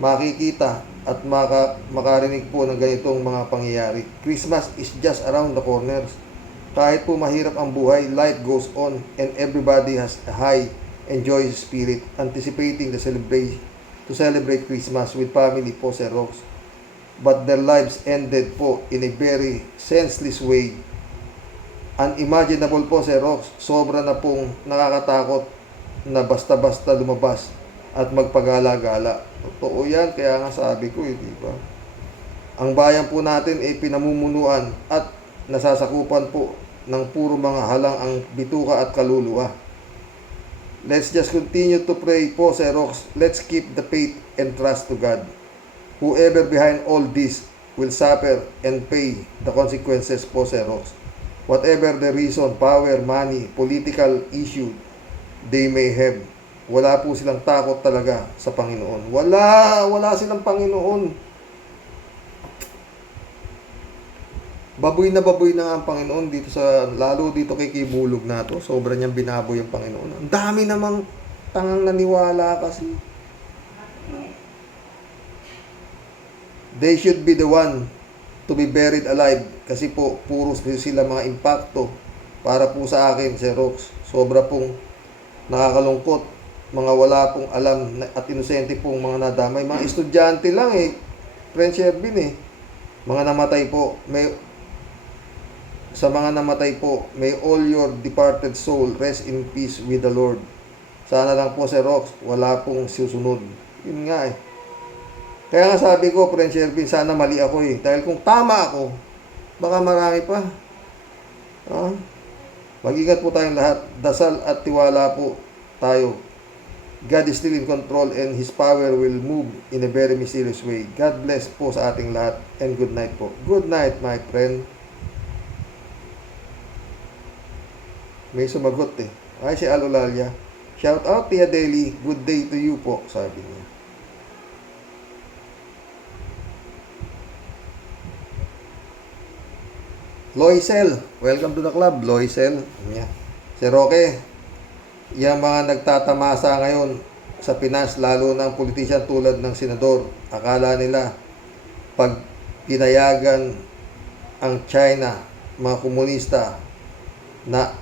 Makikita at makarinig po ng ganitong mga pangyayari. Christmas is just around the corners. Kahit po mahirap ang buhay, life goes on and everybody has a high and joyous spirit anticipating to celebrate Christmas with family po, Sir Rox. But their lives ended po in a very senseless way. Unimaginable po, Sir Rox. Sobra na pong nakakatakot na basta-basta lumabas at magpagala-gala. Totoo yan, kaya nga sabi ko, di ba? Ang bayan po natin ay pinamumunuan at nasasakupan po ng puro mga halang ang bituka at kaluluwa. Let's just continue to pray po, Sir Rox. Let's keep the faith and trust to God. Whoever behind all this will suffer and pay the consequences po, Sir Rox. Whatever the reason, power, money, political issue they may have. Wala po silang takot talaga sa Panginoon. Wala silang Panginoon. Baboy na nga ang Panginoon dito lalo dito kay Kibulog na to. Sobra niyang binaboy ang Panginoon. Ang dami namang tangang naniwala kasi. They should be the one to be buried alive. Kasi po, puro sila mga impacto. Para po sa akin, Sir Rox, sobra pong nakakalungkot. Mga wala pong alam at inosente pong mga nadamay. Mga estudyante lang Friend Shervin Mga namatay po. Sa mga namatay po, may all your departed soul rest in peace with the Lord. Sana lang po, Sir Rox, wala pong susunod. Yun nga Kaya nga sabi ko, Friend Shervin, sana mali ako Dahil kung tama ako, baka marami pa. Mag-ingat po tayong lahat. Dasal at tiwala po tayo. God is still in control and His power will move in a very mysterious way. God bless po sa ating lahat and good night po. Good night, my friend. May sumagot eh. Ay, si Alolalia. Shout out, Tia Deli. Good day to you po, sabi niya. Loisel. Welcome to the club, Loisel. Yeah. Si Roque. Yung mga nagtatamasa ngayon sa Pinas, lalo ng politician tulad ng senador, akala nila pag pinayagan ang China, mga komunista, na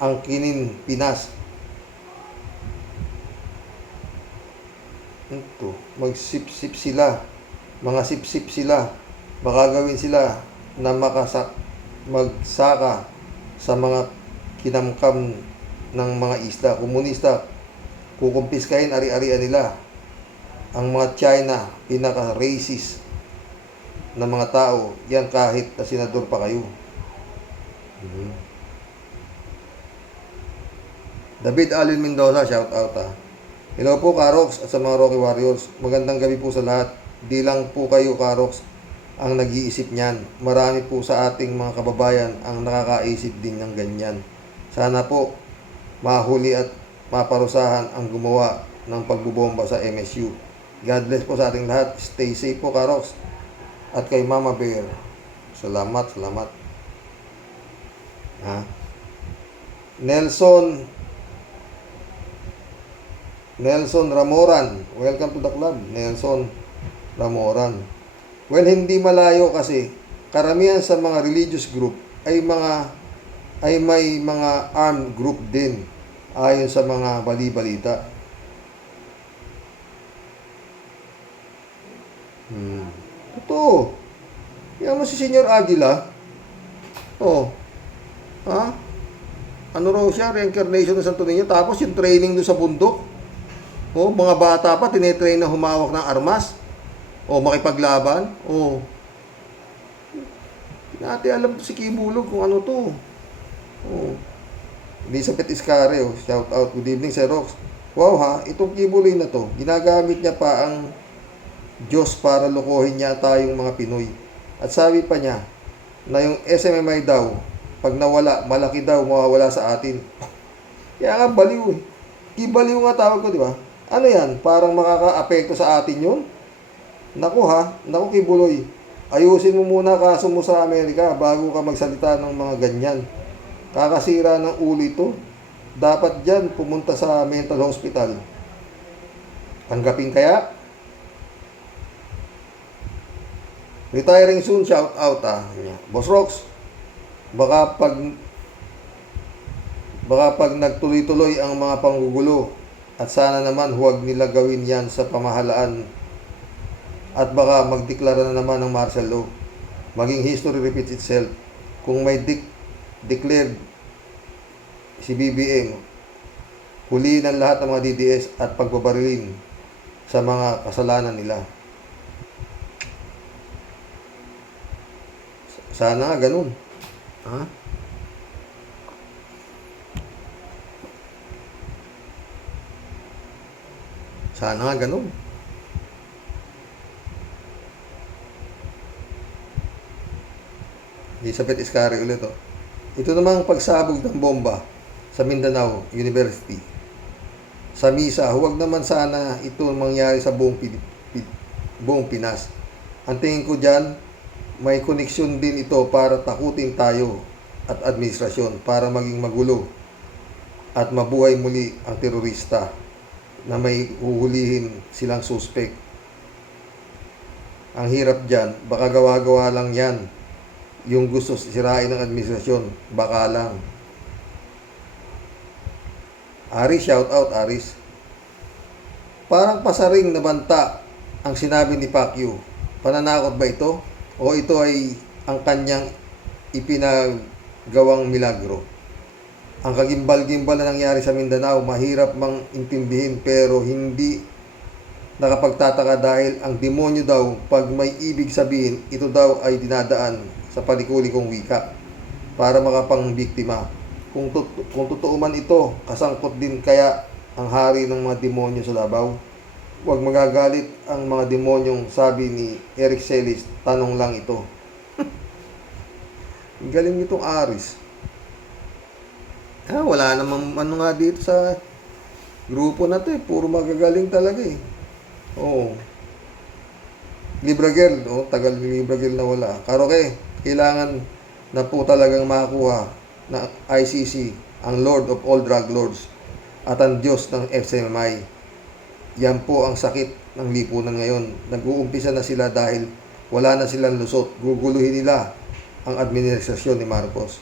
angkinin Pinas, ito, magsipsip sila, mga sipsip sila, baka gawin sila na magsaka sa mga kinamkam ng mga isla. Komunista, kukumpiskahin ari-arian nila. Ang mga China, pinaka-racist na mga tao, yan kahit na senador pa kayo. David Alvin Mendoza, shout out ha. Hello po Karox at sa mga Rocky Warriors. Magandang gabi po sa lahat. Di lang po kayo Karox ang nag-iisip niyan. Marami po sa ating mga kababayan ang nakakaisip din ng ganyan. Sana po mahuli at maparusahan ang gumawa ng pagbubomba sa MSU. God bless po sa ating lahat. Stay safe po Karox. At kay Mama Bear. Salamat. Ha? Nelson Ramoran. Welcome to the club, Nelson Ramoran. Well, hindi malayo kasi karamihan sa mga religious group ay may mga armed group din ayon sa mga bali-balita. Ito. Yan mo si Senyor Aguila. Oh. Ha? Ano raw siya? Reincarnation ng Santo Niño. Tapos yung training doon sa bundok. Oh, mga bata pa, tinetrain na humawak ng armas. O makipaglaban. O. Hindi natin alam to si Kibulog kung ano to. O. Elizabeth Iscare, shout out. Good evening, Sir Rox. Wow ha, itong Kibulog na to, ginagamit niya pa ang Diyos para lokohin niya tayong mga Pinoy. At sabi pa niya, na yung SMMI daw, pag nawala, malaki daw mawawala sa atin. Kaya nga baliw eh. Kibaliw nga tawag ko, di ba? Ano yan? Parang makaka-apekto sa atin yun? Naku ha, naku Kibuloy, ayusin mo muna kaso mo sa Amerika bago ka magsalita ng mga ganyan. Kakasira ng ulo ito. Dapat dyan pumunta sa mental hospital. Tanggapin kaya? Retiring soon, shout out ha. Boss Rox, baka pag nagtuloy-tuloy ang mga panggugulo at sana naman huwag nila gawin yan sa pamahalaan. At baka magdeklara na naman ng martial law. Maging history repeats itself. Kung may declared si BBM, huliin ang lahat ng mga DDS at pagbabarilin sa mga kasalanan nila. Sana nga ganun. Ha? Sana nga ganun. Elizabeth Iscari ulit oh. Ito namang pagsabog ng bomba sa Mindanao University. Sa misa, huwag naman sana ito mangyari sa buong Pinas. Ang tingin ko dyan, may koneksyon din ito para takutin tayo at administrasyon para maging magulo at mabuhay muli ang terorista na may uhulihin silang suspect. Ang hirap dyan, baka gawa-gawa lang yan. Yung gusto sirain ng administrasyon, baka lang. Aris, shout out Aris. Parang pasaring na banta ang sinabi ni Pacquiao. Pananakot ba ito? O ito ay ang kanyang ipinagawang milagro? Ang kagimbal-gimbal na nangyari sa Mindanao, mahirap mang intindihin pero hindi nakapagtataka dahil ang demonyo daw, pag may ibig sabihin, ito daw ay dinadaan sa palikulikong wika para makapangbiktima. Kung totoo man ito, kasangkot din kaya ang hari ng mga demonyo sa Davao? Huwag magagalit ang mga demonyong sabi ni Eric Celis, tanong lang ito. Ang galing nitong Aris. Wala namang ano nga dito sa grupo na to eh. Puro magagaling talaga eh. Oo. Libra Girl. Tagal ni Libra Girl na wala. Karoke, kailangan na po talagang makakuha na ICC, ang Lord of all drug lords, at ang Diyos ng FCMI. Yan po ang sakit ng lipunan ngayon. Nag-uumpisa na sila dahil wala na silang lusot. Guguluhin nila ang administrasyon ni Marcos.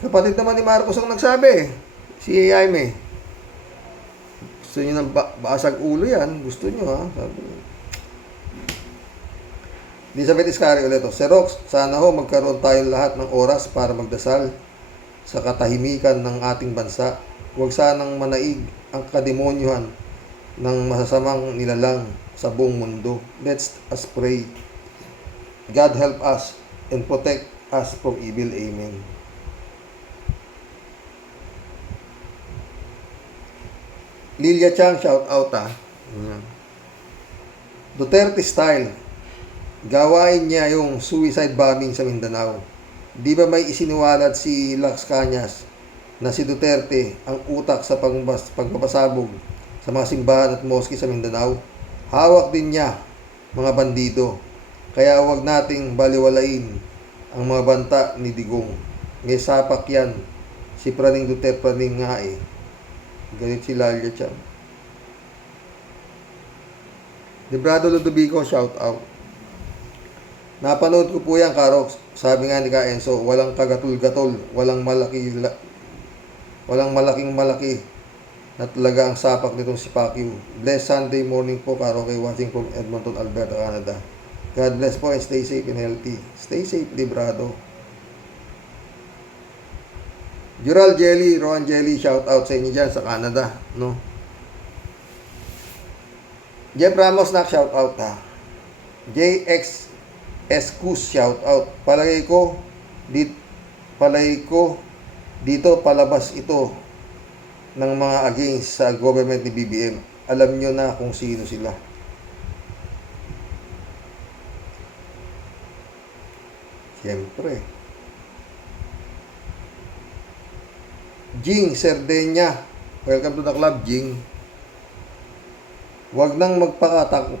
Kapatid naman ni Marcos ang nagsabi, si Jaime. Gusto nyo ng basag ulo yan? Gusto nyo ha? Sabi niya. Elizabeth Iscari ulit. Sir Rox, sana ho magkaroon tayong lahat ng oras para magdasal sa katahimikan ng ating bansa. Huwag sanang manaig ang kademonyuhan ng masasamang nilalang sa buong mundo. Let's us pray. God help us and protect us from evil. Amen. Lilia Chang, shout out ha. Duterte style. Gawain niya yung suicide bombing sa Mindanao. Di ba may isiniwalat si Las Cañas na si Duterte ang utak sa pagpapasabog sa mga simbahan at moske sa Mindanao? Hawak din niya mga bandido. Kaya wag nating baliwalain ang mga banta ni Digong. May sapak yan. Si Praning Duterte Praning nga eh. Ganit si Lalia Chan. Librado Ludovico, shout out. Napanood ko po yan, Karox. Sabi nga ni Ka Enzo, walang kagatul-gatol, walang malaking malaki na talaga ang sapak nitong si Pacquiao. Blessed Sunday morning po, Karox, watching from Edmonton, Alberta, Canada. God bless po and stay safe and healthy. Stay safe, Librado. Jural Jelly, Rohan Jelly, shout out sa inyo dyan sa Canada, no? Jeff Ramos, shout out ha. JX Escus, shout out. Palagay ko dito palabas ito ng mga against sa government ni BBM. Alam nyo na kung sino sila. Siyempre. Jing Serdenya, welcome to the club, Jing. Huwag nang magpakatanga.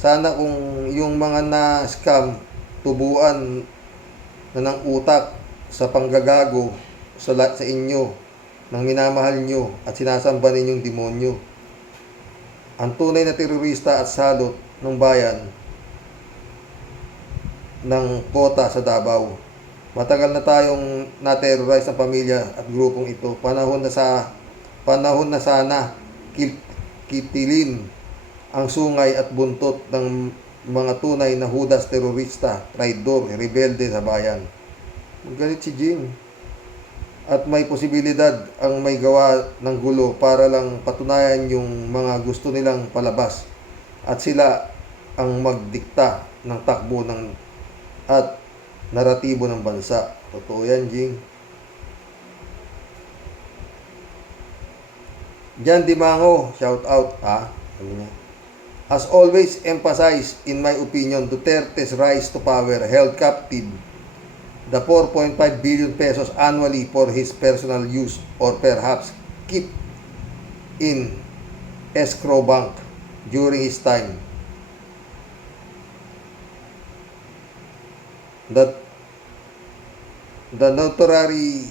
Sana kung yung mga na-scam, tubuan na ng utak sa panggagago sa inyo, ng minamahal nyo at sinasamba ninyong demonyo. Ang tunay na terorista at salot ng bayan ng kota sa Davao. Matagal na tayong na-terrorize ng pamilya at grupong ito. Panahon na sana kitilin ang sungay at buntot ng mga tunay na hudas terorista, traidor, rebelde sa bayan. Magalit si Jing. At may posibilidad ang may gawa ng gulo para lang patunayan yung mga gusto nilang palabas. At sila ang magdikta ng takbo at naratibo ng bansa. Totoo yan, Jing. Jan Dimango, shout out ha. As always emphasized, in my opinion, Duterte's rise to power held captive the 4.5 billion pesos annually for his personal use or perhaps keep in escrow bank during his time. The notoriety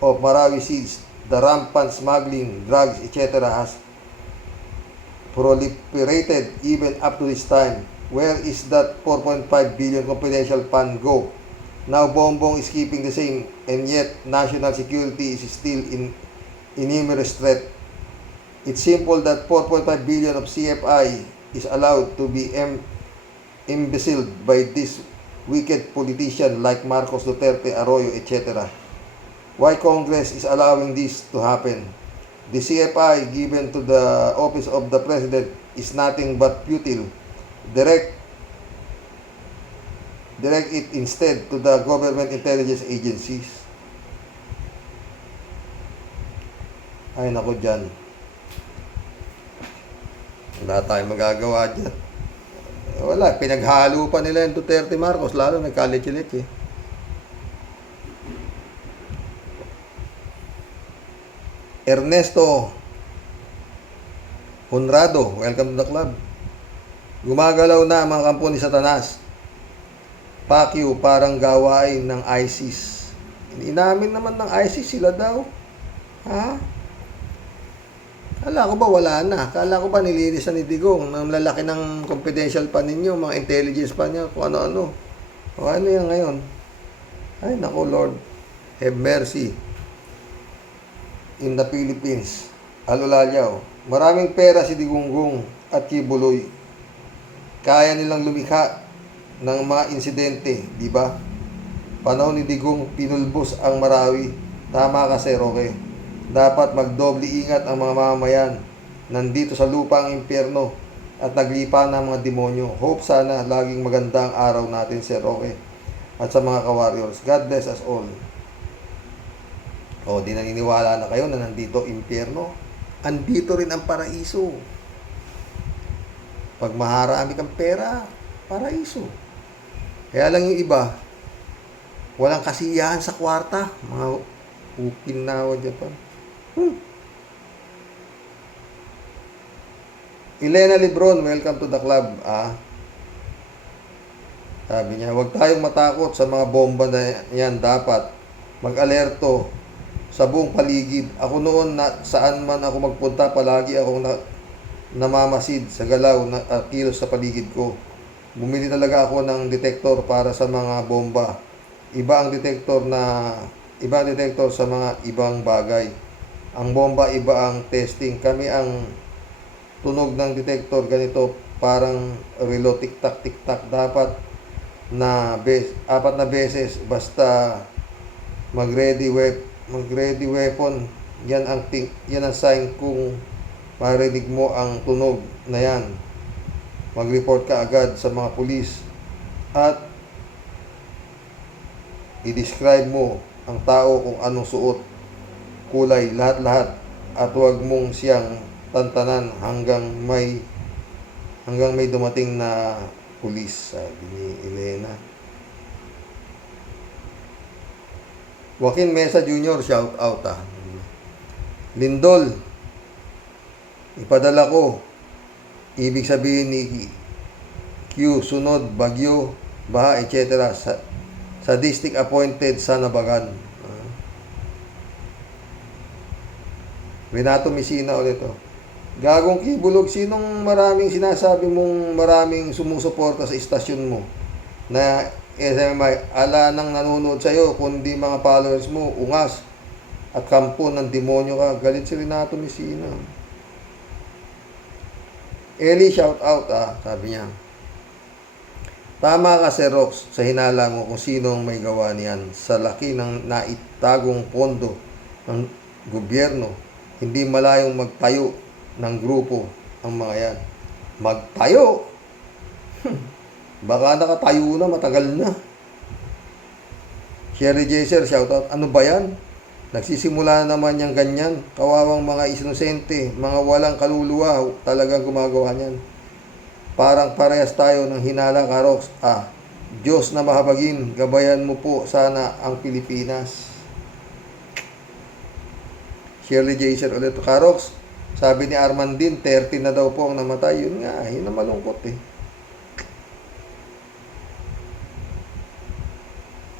of Marawi seeds, the rampant smuggling, drugs, etc. has proliferated even up to this time. Where is that 4.5 billion confidential fund go? Now Bongbong is keeping the same, and yet national security is still in numerous threat. It's simple that 4.5 billion of CFI is allowed to be embezzled by this wicked politician like Marcos, Duterte, Arroyo, etc. Why Congress is allowing this to happen? The CFI given to the office of the President is nothing but futile. Direct it instead to the government intelligence agencies. Ay nako dyan. Wala tayong magagawa dyan. Wala, pinaghalo pa nila yung Duterte Marcos, lalo nagkalitsi-litsi. Ernesto Honrado, welcome to the club. Gumagalaw na ang mga kampo ni Satanas. Pacquiao parang gawain ng ISIS. Inamin naman ng ISIS sila daw. Ha? Kala ko ba wala na? Kala ko ba nilinis na ni Digong? Ang lalaki ng confidential pa ninyo, mga intelligence pa niya, kung ano-ano. O ano yan ngayon? Ay nako Lord, have mercy. In the Philippines, Alolaliao, maraming pera si Digonggong at Kibuloy. Kaya nilang lumikha ng mga insidente, di ba? Panahon ni Digong, pinulbos ang Marawi. Tama ka, Sir Roque. Dapat magdoble ingat ang mga mamamayan nandito sa lupang impyerno at naglipa ng mga demonyo. Hope sana laging maganda ang araw natin, Sir Roque, at sa mga ka-warriors. God bless us all. O, di naniniwala na kayo na nandito impyerno? Andito rin ang paraiso. Pag maharami kang pera, paraiso. Kaya lang yung iba, walang kasiyahan sa kwarta. Mga Okinawa, Japan. Elena Lebron, welcome to the club. Sabi niya, huwag tayong matakot sa mga bomba na yan. Dapat mag-alerto sa buong paligid. Ako noon, saan man ako magpunta, palagi akong namamasid sa galaw na kilos sa paligid ko. Bumili talaga ako ng detector para sa mga bomba. Iba ang detector sa mga ibang bagay. Ang bomba, iba ang testing. Kami ang tunog ng detector ganito, parang relo, tik-tak, tik-tak. Dapat apat na beses basta mag-ready weapon. Yan ang sign kung marinig mo ang tunog na yan. Mag-report ka agad sa mga pulis at i-describe mo ang tao kung anong suot, kulay, lahat-lahat, at huwag mong siyang tantanan hanggang may dumating na pulis, sabi ni Elena. Joaquin Mesa Jr., shout out Lindol, ipadala ko. Ibig sabihin ni Q, sunod, bagyo, baha, etc. Sa district appointed sa Nabagan. Renato Messina ulit to. Gagong Kibulog, sinong maraming sinasabi mong maraming sumusuporta sa istasyon mo na SMI, ala nang nanonood sa'yo, kundi mga followers mo, ungas at kampo ng demonyo ka. Galit si Renato Messina. Eli, shout out sabi niya. Tama ka, Sir Rox, sa hinala mo kung sinong may gawa niyan. Sa laki ng naitagong pondo ng gobyerno, hindi malayong magtayo ng grupo ang mga yan. Magtayo? Baka nakatayo na, matagal na. Sherry Jaser, shout out. Ano ba yan? Nagsisimula naman yung ganyan. Kawawang mga inosente, mga walang kaluluwa, talagang gumagawa niyan. Parang parehas tayo ng hinala, Karox. Diyos na mahabagin, gabayan mo po sana ang Pilipinas. Shirley Jaser ulit, Karox. Sabi ni Armandin, 30 na daw po ang namatay. Yun nga, yun na malungkot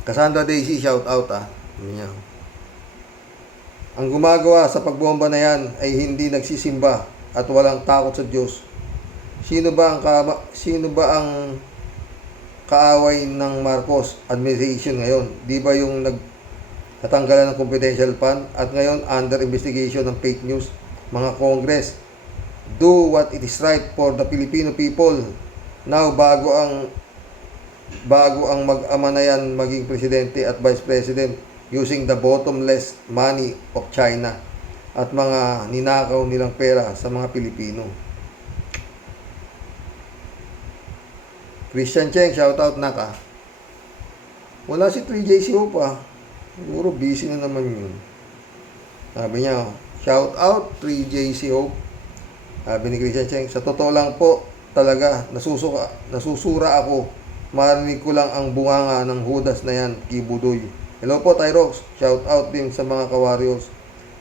Cassandra Daisy, shout out Ang gumagawa sa pagbomba na yan ay hindi nagsisimba at walang takot sa Diyos. Sino ba ang kaaway ng Marcos administration ngayon? Di ba yung natanggalan ng confidential fund at ngayon under investigation ng fake news? Mga Congress, do what it is right for the Filipino people. Now, bago ang bago ang mag-ama na yan maging presidente at vice president using the bottomless money of China at mga ninakaw nilang pera sa mga Pilipino. Christian Cheng, shoutout na ka. Wala si 3JC pa. Siguro busy na naman yun. Sabi niya, shoutout 3JC Hope. Sabi ni Christian Cheng, sa totoo lang po, talaga, nasusura ako. Marinig ko lang ang bunganga ng hudas na yan, Kibudoy. Hello po, Tyrox. Shout out din sa mga ka-warriors.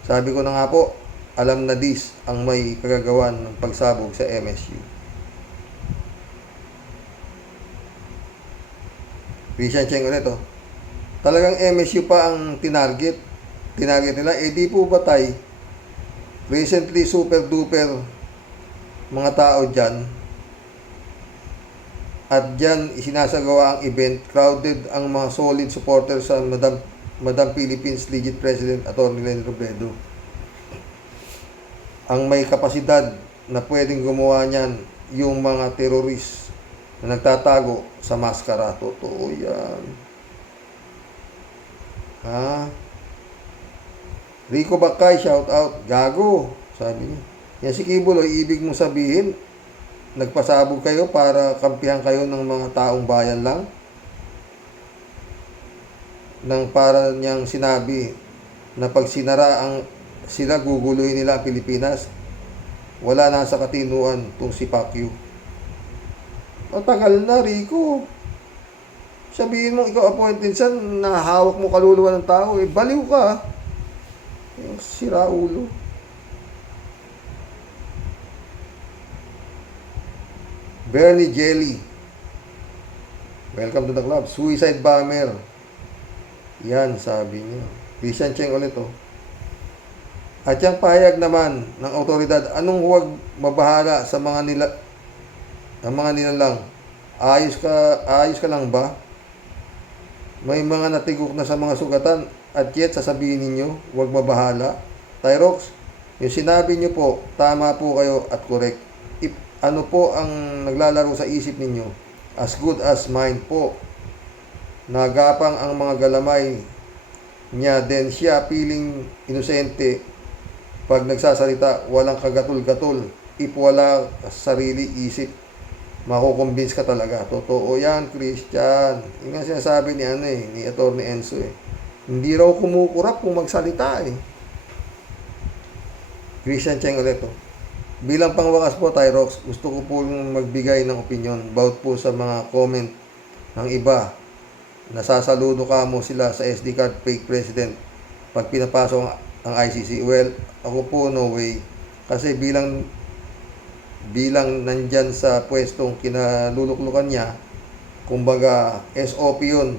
Sabi ko na nga po, alam na dis ang may kagagawan ng pagsabog sa MSU. Christian Cheng ulit, oh. Talagang MSU pa ang tinarget. Tinarget nila, di po ba tay? Recently, super duper mga tao dyan. At dyan, isinasagawa ang event, crowded ang mga solid supporters sa Madam Philippines Legit President Atty. Leni Robredo. Ang may kapasidad na pwedeng gumawa niyan, yung mga terrorist na nagtatago sa maskara. Totoo yan. Ha? Rico Bakay, shout out. Gago, sabi niya. Yan si Kibuloy, ibig mo sabihin, nagpasabog kayo para kampihan kayo ng mga taong bayan lang? Nang para niyang sinabi na pag sinara sila, guguluhin nila ang Pilipinas. Wala na sa katinuan tong si Pacquiao. Matagal na, Rico. Sabihin mo, ikaw appointed sa nahawak mo kaluluwa ng tao. Baliw ka. Yung sira ulo. Bernie Jelly. Welcome to the club. Suicide bomber. Yan, sabi niya. Christian Cheng ulit, oh. At yung pahayag naman ng otoridad, anong huwag mabahala sa mga nilalang? Ayos ka lang ba? May mga natigok na sa mga sugatan at yet sasabihin ninyo, huwag mabahala. Tyrox, yung sinabi niyo po, tama po kayo at correct. Ano po ang naglalaro sa isip ninyo? As good as mine po. Nagapang ang mga galamay niya, then siya piling inosente. Pag nagsasalita, walang kagatul-gatul. If wala sarili isip, makukumbins ka talaga. Totoo yan, Christian. Yung nga sinasabi ni Atty. Enzo eh. Hindi raw kumukurap kung magsalita eh. Christian Cheng ulit, oh. Bilang pangwakas po, Tyrox, gusto ko po magbigay ng opinion about po sa mga comment ng iba. Nasasaludo ka mo sila sa SD card fake president pag pinapasok ang ICC. Well, ako po no way. Kasi bilang nandyan sa pwestong kinaluluklukan niya, kumbaga SOP yun,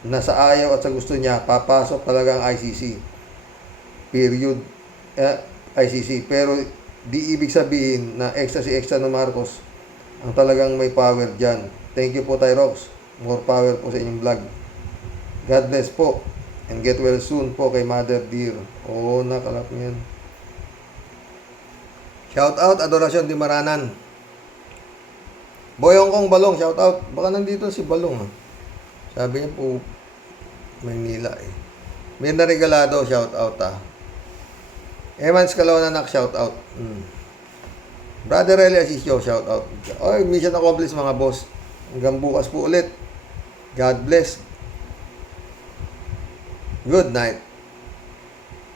na sa ayaw at sa gusto niya, papasok talaga ang ICC. Period. ICC. Pero di ibig sabihin na extra na Marcos ang talagang may power dyan. Thank you po, Tyrox. More power po sa inyong vlog. God bless po. And get well soon po kay Mother Dear. Oo, nakalap niyan. Shout out, Adorasyon Di Maranan. Boyong Kong Balong, shout out. Baka nandito si Balong. Sabi niya po, Maynila eh. Mirna Regalado, shout out Evans Caloonanak, shout out. Brother Eli Asisio, shout out. Oy, mission accomplished mga boss. Hanggang bukas po ulit. God bless. Good night.